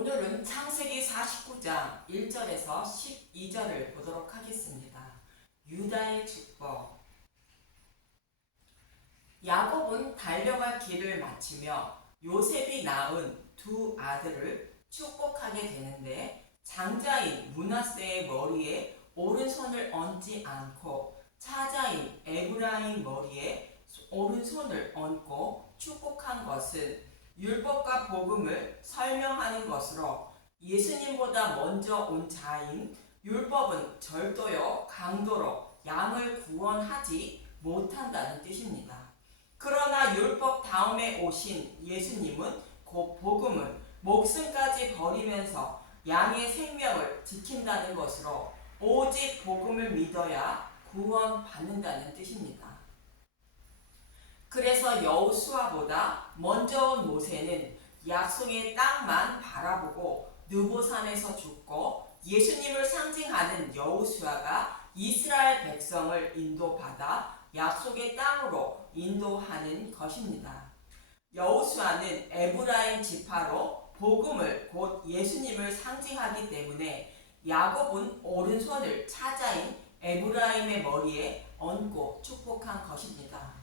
오늘은 창세기 49장 1절에서 12절을 보도록 하겠습니다. 유다의 축복. 야곱은 달려갈 길을 마치며 요셉이 낳은 두 아들을 축복하게 되는데, 장자인 므낫세의 머리에 오른손을 얹지 않고 차자인 에브라임 머리에 오른손을 얹고 축복한 것은 율법과 복음을 설명하는 것으로, 예수님보다 먼저 온 자인 율법은 절도요 강도로 양을 구원하지 못한다는 뜻입니다. 그러나 율법 다음에 오신 예수님은 곧 복음을 목숨까지 버리면서 양의 생명을 지킨다는 것으로, 오직 복음을 믿어야 구원받는다는 뜻입니다. 그래서 여호수아보다 먼저 온 모세는 약속의 땅만 바라보고 느보산에서 죽고, 예수님을 상징하는 여호수아가 이스라엘 백성을 인도받아 약속의 땅으로 인도하는 것입니다. 여호수아는 에브라임 지파로 복음을 곧 예수님을 상징하기 때문에 야곱은 오른손을 차자인 에브라임의 머리에 얹고 축복한 것입니다.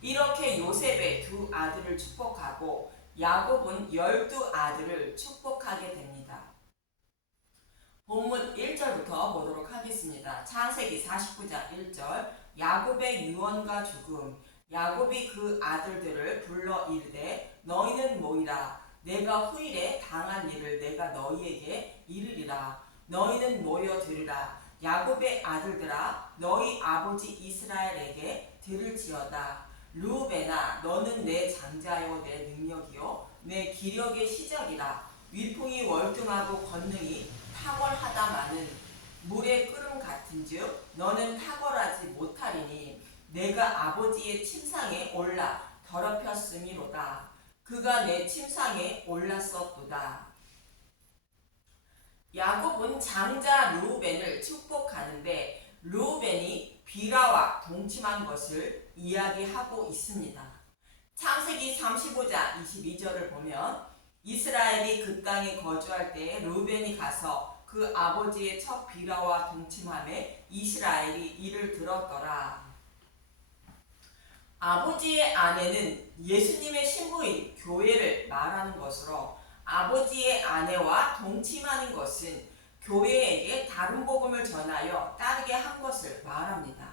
이렇게 요셉의 두 아들을 축복하고 야곱은 12아들을 축복하게 됩니다. 본문 1절부터 보도록 하겠습니다. 창세기 49장 1절. 야곱의 유언과 죽음. 야곱이 그 아들들을 불러 이르되 너희는 모이라. 내가 후일에 당한 일을 내가 너희에게 이르리라. 너희는 모여 들으라. 야곱의 아들들아, 너희 아버지 이스라엘에게 들을지어다. 르우벤아, 너는 내 장자요 내 능력이요 내 기력의 시작이라. 위풍이 월등하고 권능이 탁월하다마는 물의 끓음 같은즉 너는 탁월하지 못하리니, 내가 아버지의 침상에 올라 더럽혔음이로다. 그가 내 침상에 올랐었도다. 야곱은 장자 르우벤을 축복하는데, 르우벤이 비라와 동침한 것을 이야기하고 있습니다. 창세기 35장 22절을 보면, 이스라엘이 그 땅에 거주할 때 르우벤이 가서 그 아버지의 첫 비라와 동침함에 이스라엘이 이를 들었더라. 아버지의 아내는 예수님의 신부인 교회를 말하는 것으로, 아버지의 아내와 동침하는 것은 교회에게 다른 복음을 전하여 따르게 한 것을 말합니다.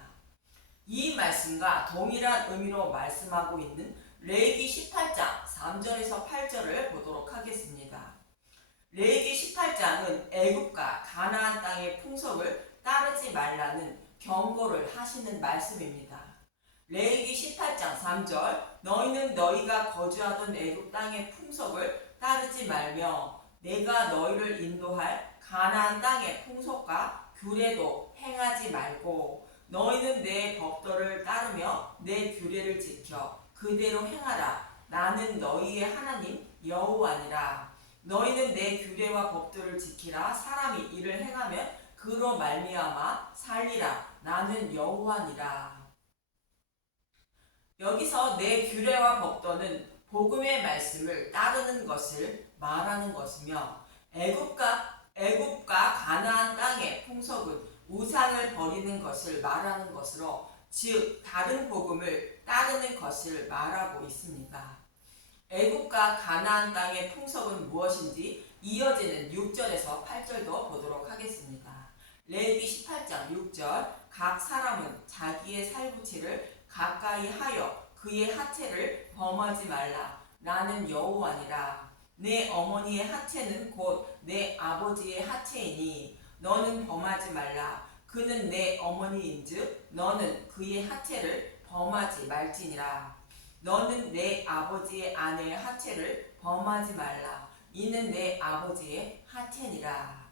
이 말씀과 동일한 의미로 말씀하고 있는 레위기 18장 3절에서 8절을 보도록 하겠습니다. 레위기 18장은 애굽과 가나안 땅의 풍속을 따르지 말라는 경고를 하시는 말씀입니다. 레위기 18장 3절. 너희는 너희가 거주하던 애굽 땅의 풍속을 따르지 말며 내가 너희를 인도할 가나안 땅의 풍속과 규례도 행하지 말고, 너희는 내 법도를 따르며 내 규례를 지켜 그대로 행하라. 나는 너희의 하나님 여호와니라. 너희는 내 규례와 법도를 지키라. 사람이 이를 행하면 그로 말미암아 살리라. 나는 여호와니라. 여기서 내 규례와 법도는 복음의 말씀을 따르는 것을 말하는 것이며, 애굽과 가나안 땅의 풍속은 우상을 버리는 것을 말하는 것으로, 즉 다른 복음을 따르는 것을 말하고 있습니다. 애굽과 가나안 땅의 풍속은 무엇인지 이어지는 6절에서 8절도 보도록 하겠습니다. 레위기 18장 6절. 각 사람은 자기의 살구치를 가까이 하여 그의 하체를 범하지 말라. 나는 여호와니라. 내 어머니의 하체는 곧 내 아버지의 하체이니 너는 범하지 말라. 그는 내 어머니인즉 너는 그의 하체를 범하지 말지니라. 너는 내 아버지의 아내의 하체를 범하지 말라. 이는 내 아버지의 하체니라.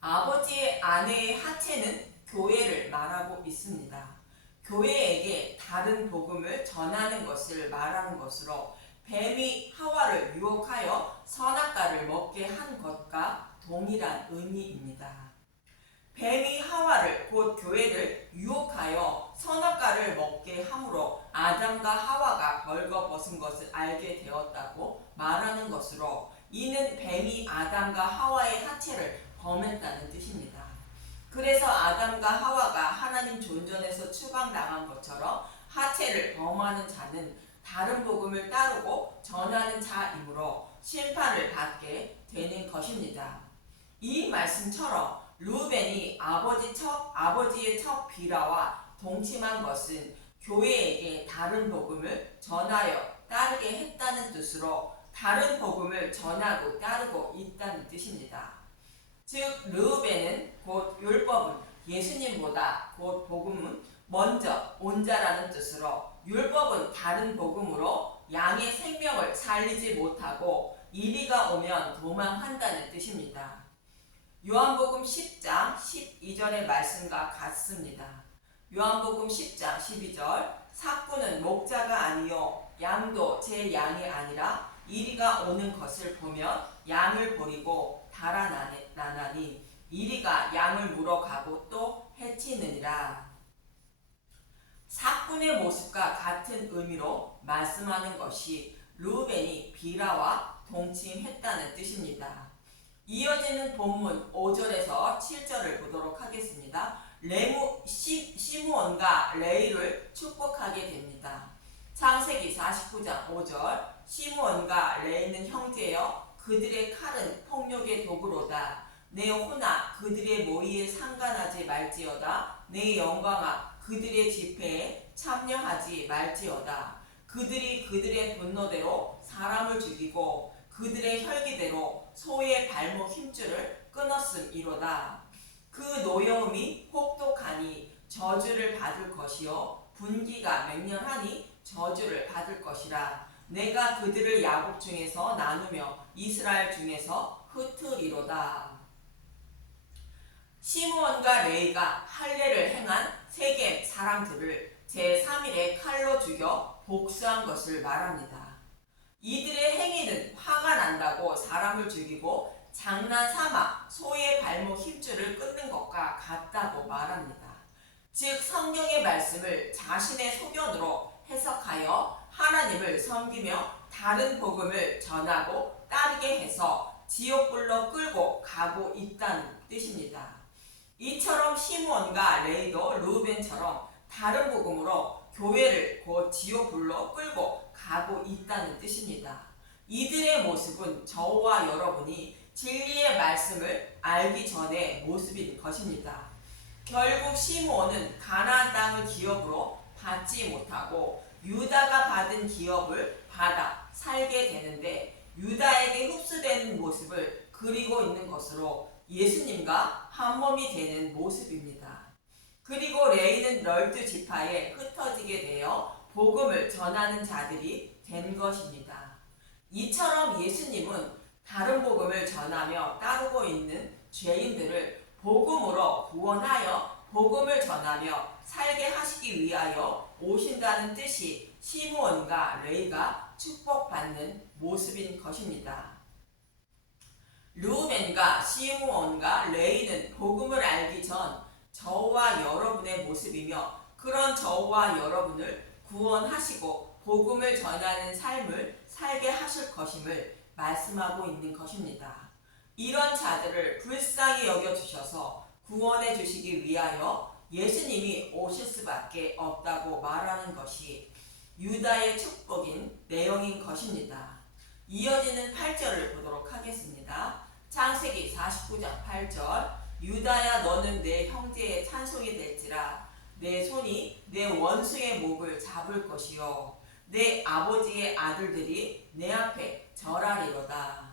아버지의 아내의 하체는 교회를 말하고 있습니다. 교회에게 다른 복음을 전하는 것을 말하는 것으로, 뱀이 하와를 유혹하여 선악과를 먹게 한 것과 동일한 의미입니다. 뱀이 하와를 곧 교회를 유혹하여 선악과를 먹게 함으로 아담과 하와가 벌거벗은 것을 알게 되었다고 말하는 것으로, 이는 뱀이 아담과 하와의 하체를 범했다는 뜻입니다. 그래서 아담과 하와가 하나님 존전에서 추방당한 것처럼 하체를 범하는 자는 다른 복음을 따르고 전하는 자이므로 심판을 받게 되는 것입니다. 이 말씀처럼 르우벤이 아버지의 첫 비라와 동침한 것은 교회에게 다른 복음을 전하여 따르게 했다는 뜻으로 다른 복음을 전하고 따르고 있다는 뜻입니다. 즉 르우벤은 곧 율법은 예수님보다 곧 복음은 먼저 온 자라는 뜻으로 율법은 다른 복음으로 양의 생명을 살리지 못하고 이리가 오면 도망한다는 뜻입니다. 요한복음 10장 12절의 말씀과 같습니다. 요한복음 10장 12절 삭구는 목자가 아니요 양도 제 양이 아니라 이리가 오는 것을 보면 양을 버리고 달아나나니 이리가 양을 물어가고 또 해치느니라. 삭군의 모습과 같은 의미로 말씀하는 것이 르우벤이 비라와 동침했다는 뜻입니다. 이어지는 본문 5절에서 7절을 보도록 하겠습니다. 시므온과 레이를 축복하게 됩니다. 창세기 49장 5절 시므온과 레이는 형제여 그들의 칼은 폭력의 도구로다. 내 호나 그들의 모의에 상관하지 말지어다. 내 영광아 그들의 집회에 참여하지 말지어다. 그들이 그들의 분노대로 사람을 죽이고 그들의 혈기대로 소의 발목 힘줄을 끊었음이로다. 그 노여움이 혹독하니 저주를 받을 것이요 분기가 맹렬하니 저주를 받을 것이라. 내가 그들을 야곱 중에서 나누며 이스라엘 중에서 흩으리로다. 시므온과 레이가 할례를 행한 세겜 사람들을 제3일에 칼로 죽여 복수한 것을 말합니다. 이들의 행위는 화가 난다고 사람을 죽이고 장난삼아 소의 발목 힘줄을 끊는 것과 같다고 말합니다. 즉 성경의 말씀을 자신의 소견으로 해석하여 하나님을 섬기며 다른 복음을 전하고 따르게 해서 지옥불로 끌고 가고 있다는 뜻입니다. 이처럼 시므온과 레이도 르우벤처럼 다른 복음으로 교회를 곧 지옥불로 끌고 가고 있다는 뜻입니다. 이들의 모습은 저와 여러분이 진리의 말씀을 알기 전의 모습인 것입니다. 결국 시므온은 가나안 땅을 기업으로 받지 못하고 유다가 받은 기업을 받아 살게 되는데 유다에게 흡수되는 모습을 그리고 있는 것으로 예수님과 한 몸이 되는 모습입니다. 그리고 레이는 널드 지파에 흩어지게 되어 복음을 전하는 자들이 된 것입니다. 이처럼 예수님은 다른 복음을 전하며 따르고 있는 죄인들을 복음으로 구원하여 복음을 전하며 살게 하시기 위하여 오신다는 뜻이 시므온과 레이가 축복받는 모습인 것입니다. 르우벤과 시므온과 레이는 복음을 알기 전 저와 여러분의 모습이며 그런 저와 여러분을 구원하시고 복음을 전하는 삶을 살게 하실 것임을 말씀하고 있는 것입니다. 이런 자들을 불쌍히 여겨주셔서 구원해 주시기 위하여 예수님이 오실 수밖에 없다고 말하는 것이 유다의 축복인 내용인 것입니다. 이어지는 8절을 보도록 하겠습니다. 창세기 49장 8절 유다야 너는 내 형제의 찬송이 될지라 내 손이 내 원수의 목을 잡을 것이요 내 아버지의 아들들이 내 앞에 절하리로다.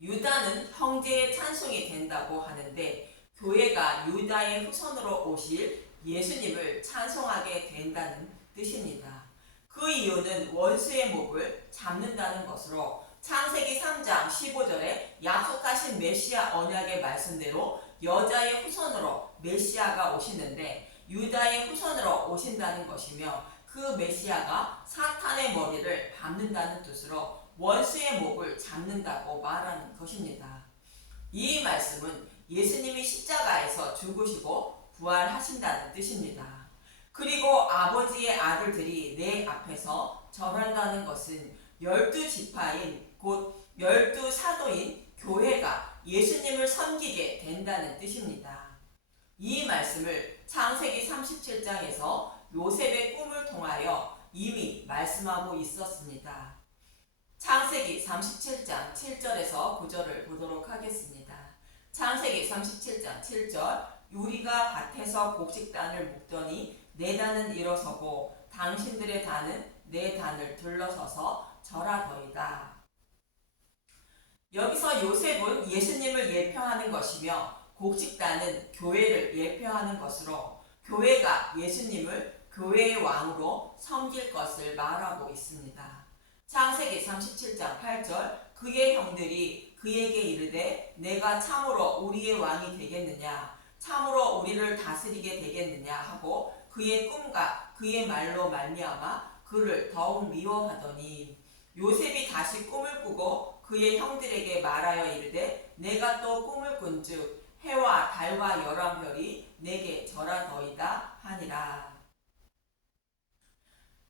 유다는 형제의 찬송이 된다고 하는데 교회가 유다의 후손으로 오실 예수님을 찬송하게 된다는 뜻입니다. 그 이유는 원수의 목을 잡는다는 것으로 창세기 3장 15절에 약속하신 메시아 언약의 말씀대로 여자의 후손으로 메시아가 오시는데 유다의 후손으로 오신다는 것이며 그 메시아가 사탄의 머리를 밟는다는 뜻으로 원수의 목을 잡는다고 말하는 것입니다. 이 말씀은 예수님이 십자가에서 죽으시고 부활하신다는 뜻입니다. 그리고 아버지의 아들들이 내 앞에서 절한다는 것은 12지파인 곧 열두 사도인 교회가 예수님을 섬기게 된다는 뜻입니다. 이 말씀을 창세기 37장에서 요셉의 꿈을 통하여 이미 말씀하고 있었습니다. 창세기 37장 7절에서 9절을 보도록 하겠습니다. 창세기 37장 7절 우리가 밭에서 곡식단을 묶더니 내 단은 일어서고 당신들의 단은 내 단을 둘러서서 절하더이다. 여기서 요셉은 예수님을 예표하는 것이며 곡식단은 교회를 예표하는 것으로 교회가 예수님을 교회의 왕으로 섬길 것을 말하고 있습니다. 창세기 37장 8절 그의 형들이 그에게 이르되 내가 참으로 우리의 왕이 되겠느냐 참으로 우리를 다스리게 되겠느냐 하고 그의 꿈과 그의 말로 말미암아 그를 더욱 미워하더니 요셉이 다시 꿈을 꾸고 그의 형들에게 말하여 이르되 내가 또 꿈을 꾼즉 해와 달과 열왕별이 내게 절하더이다 하니라.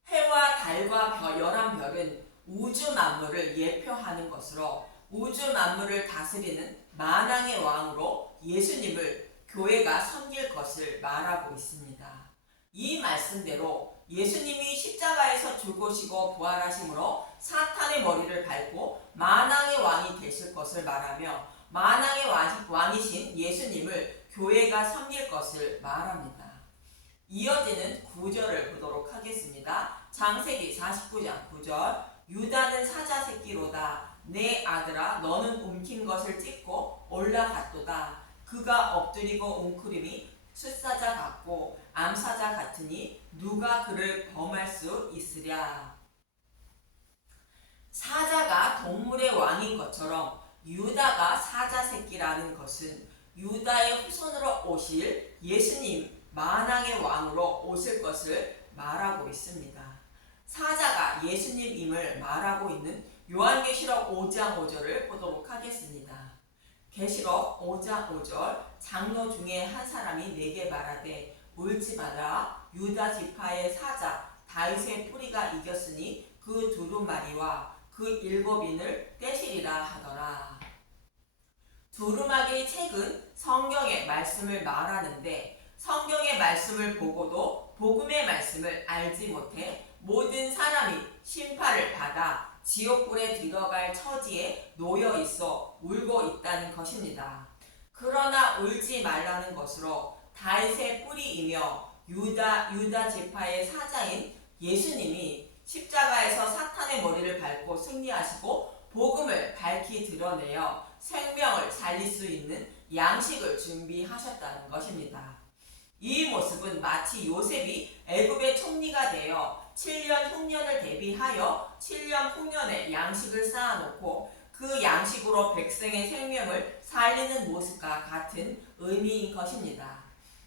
해와 달과 열왕별은 우주 만물을 예표하는 것으로 우주 만물을 다스리는 만왕의 왕으로 예수님을 교회가 섬길 것을 말하고 있습니다. 이 말씀대로 예수님이 십자가에서 죽으시고 부활하심으로 사탄의 머리를 밟고 만왕의 왕이 되실 것을 말하며 만왕의 왕이신 예수님을 교회가 섬길 것을 말합니다. 이어지는 9절을 보도록 하겠습니다. 창세기 49장 9절 유다는 사자 새끼로다. 내 아들아 너는 움킨 것을 찢고 올라갔도다. 그가 엎드리고 웅크림이 숫사자 같고 암사자 같으니 누가 그를 범할 수 있으랴. 사자가 동물의 왕인 것처럼 유다가 사자 새끼라는 것은 유다의 후손으로 오실 예수님 만왕의 왕으로 오실 것을 말하고 있습니다. 사자가 예수님임을 말하고 있는 요한계시록 5장 5절을 보도록 하겠습니다. 계시록 5장 5절 장로 중에 한 사람이 내게 말하되 울지 마라 유다 지파의 사자 다윗의 뿌리가 이겼으니 그 두루마리와 그 7인을 떼시리라 하더라. 두루마리의 책은 성경의 말씀을 말하는데 성경의 말씀을 보고도 복음의 말씀을 알지 못해 모든 사람이 심판을 받아 지옥불에 들어갈 처지에 놓여 있어 울고 있다는 것입니다. 그러나 울지 말라는 것으로 다윗의 뿌리이며 유다 지파의 사자인 예수님이 십자가에서 사탄의 머리를 밟고 승리하시고 복음을 밝히 드러내어 생명을 살릴 수 있는 양식을 준비하셨다는 것입니다. 이 모습은 마치 요셉이 애굽의 총리가 되어 7년 흉년을 대비하여 7년 흉년에 양식을 쌓아놓고 그 양식으로 백성의 생명을 살리는 모습과 같은 의미인 것입니다.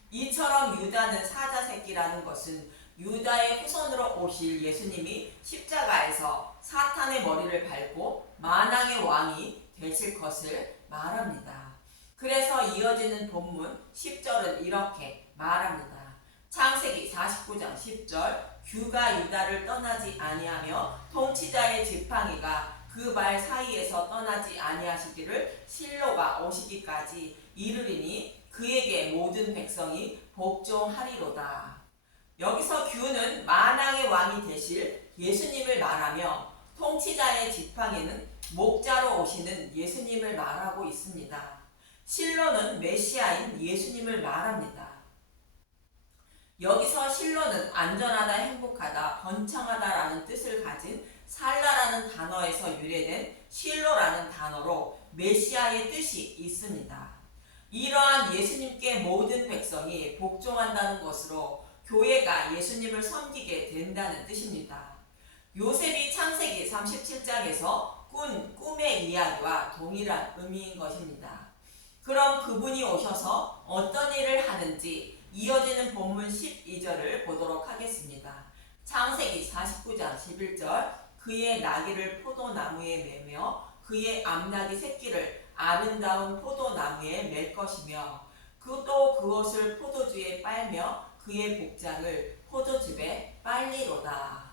이처럼 유다는 사자 새끼라는 것은 유다의 후손으로 오실 예수님이 십자가에서 사탄의 머리를 밟고 만왕의 왕이 되실 것을 말합니다. 그래서 이어지는 본문 10절은 이렇게 말합니다. 창세기 49장 10절 규가 유다를 떠나지 아니하며 통치자의 지팡이가 그 발 사이에서 떠나지 아니하시기를 실로가 오시기까지 이르리니 그에게 모든 백성이 복종하리로다. 여기서 규는 만왕의 왕이 되실 예수님을 말하며 통치자의 지팡이는 목자로 오시는 예수님을 말하고 있습니다. 실로는 메시아인 예수님을 말합니다. 여기서 실로는 안전하다, 행복하다, 번창하다라는 뜻을 가진 살라라는 단어에서 유래된 실로라는 단어로 메시아의 뜻이 있습니다. 이러한 예수님께 모든 백성이 복종한다는 것으로 교회가 예수님을 섬기게 된다는 뜻입니다. 요셉이 창세기 37장에서 꾼 꿈의 이야기와 동일한 의미인 것입니다. 그럼 그분이 오셔서 어떤 일을 하는지 이어지는 본문 12절을 보도록 하겠습니다. 창세기 49장 11절 그의 나귀를 포도나무에 매며 그의 암나귀 새끼를 아름다운 포도나무에 맬 것이며 또 그것을 포도주에 빨며 그의 복장을 포도즙에 빨리로다.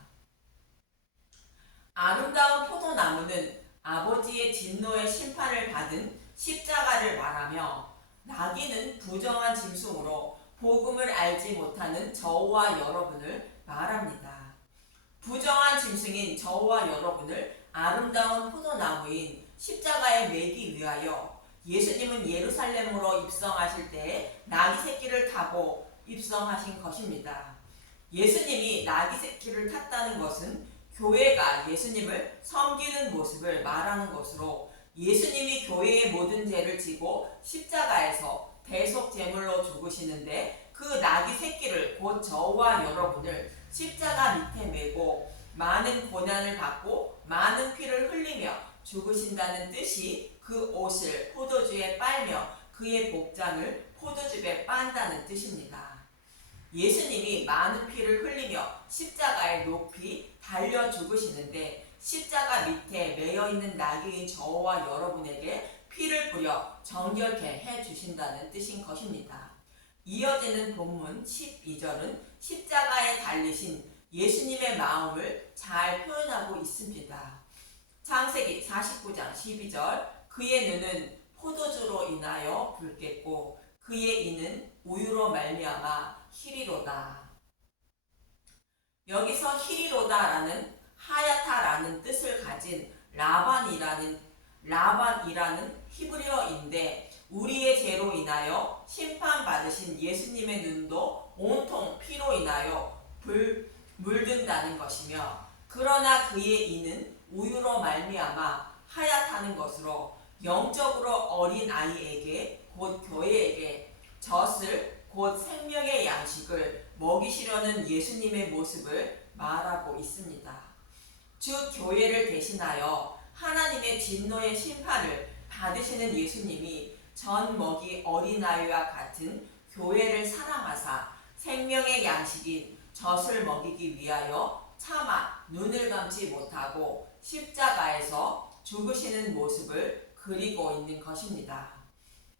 아름다운 포도나무는 아버지의 진노의 심판을 받은 십자가를 말하며 나귀는 부정한 짐승으로 복음을 알지 못하는 저와 여러분을 말합니다. 부정한 짐승인 저와 여러분을 아름다운 포도나무인 십자가에 매기 위하여 예수님은 예루살렘으로 입성하실 때에 나귀 새끼를 타고 입성하신 것입니다. 예수님이 나귀 새끼를 탔다는 것은 교회가 예수님을 섬기는 모습을 말하는 것으로 예수님이 교회의 모든 죄를 지고 십자가에서 대속 제물로 죽으시는데 그 나귀 새끼를 곧 저와 여러분을 십자가 밑에 메고 많은 고난을 받고 많은 피를 흘리며 죽으신다는 뜻이 그 옷을 포도주에 빨며 그의 복장을 포도즙에 빤다는 뜻입니다. 예수님이 많은 피를 흘리며 십자가에 높이 달려 죽으시는데 십자가 밑에 매여 있는 나귀인 저와 여러분에게 피를 뿌려 정결케 해 주신다는 뜻인 것입니다. 이어지는 본문 12절은 십자가에 달리신 예수님의 마음을 잘 표현하고 있습니다. 창세기 49장 12절 그의 눈은 포도주로 인하여 붉겠고 그의 이는 우유로 말미암아 희리로다. 여기서 희리로다라는 하얗다라는 뜻을 가진 라반이라는 히브리어인데 우리의 죄로 인하여 심판받으신 예수님의 눈도 온통 피로 인하여 물든다는 것이며 그러나 그의 이는 우유로 말미암아 하얗다는 것으로 영적으로 어린 아이에게 곧 교회에게 젖을 곧 생명의 양식을 먹이시려는 예수님의 모습을 말하고 있습니다. 주 교회를 대신하여 하나님의 진노의 심판을 받으시는 예수님이 전 먹이 어린아이와 같은 교회를 사랑하사 생명의 양식인 젖을 먹이기 위하여 차마 눈을 감지 못하고 십자가에서 죽으시는 모습을 그리고 있는 것입니다.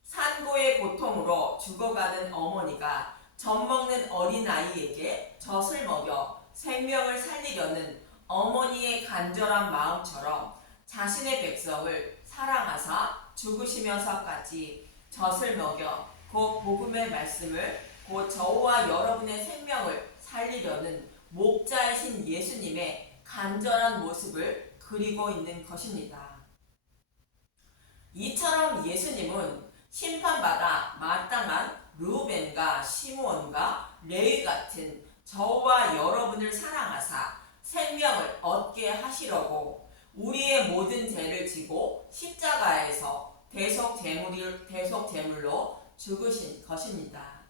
산고의 고통으로 죽어가는 어머니가 젖 먹는 어린아이에게 젖을 먹여 생명을 살리려는 어머니의 간절한 마음처럼 자신의 백성을 사랑하사 죽으시면서까지 젖을 먹여 곧 복음의 말씀을 곧 저와 여러분의 생명을 살리려는 목자이신 예수님의 간절한 모습을 그리고 있는 것입니다. 이처럼 예수님은 심판받아 마땅한 르우벤과 시므온과 레위 같은 저와 여러분을 사랑하사 생명을 얻게 하시려고 우리의 모든 죄를 지고 십자가에서 대속 제물로 죽으신 것입니다.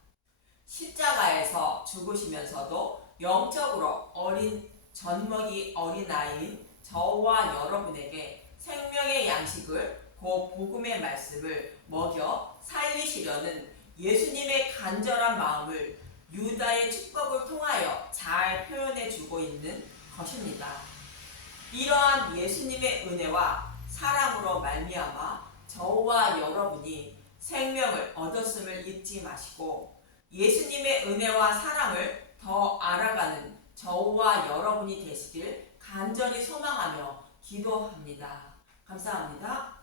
십자가에서 죽으시면서도 영적으로 어린 젖먹이 어린아이인 저와 여러분에게 생명의 양식을 곧 복음의 말씀을 먹여 살리시려는 예수님의 간절한 마음을 유다의 축복을 통하여 잘 표현해 주고 있는 것입니다. 이러한 예수님의 은혜와 사랑으로 말미암아 저와 여러분이 생명을 얻었음을 잊지 마시고 예수님의 은혜와 사랑을 더 알아가는 저와 여러분이 되시길 간절히 소망하며 기도합니다. 감사합니다.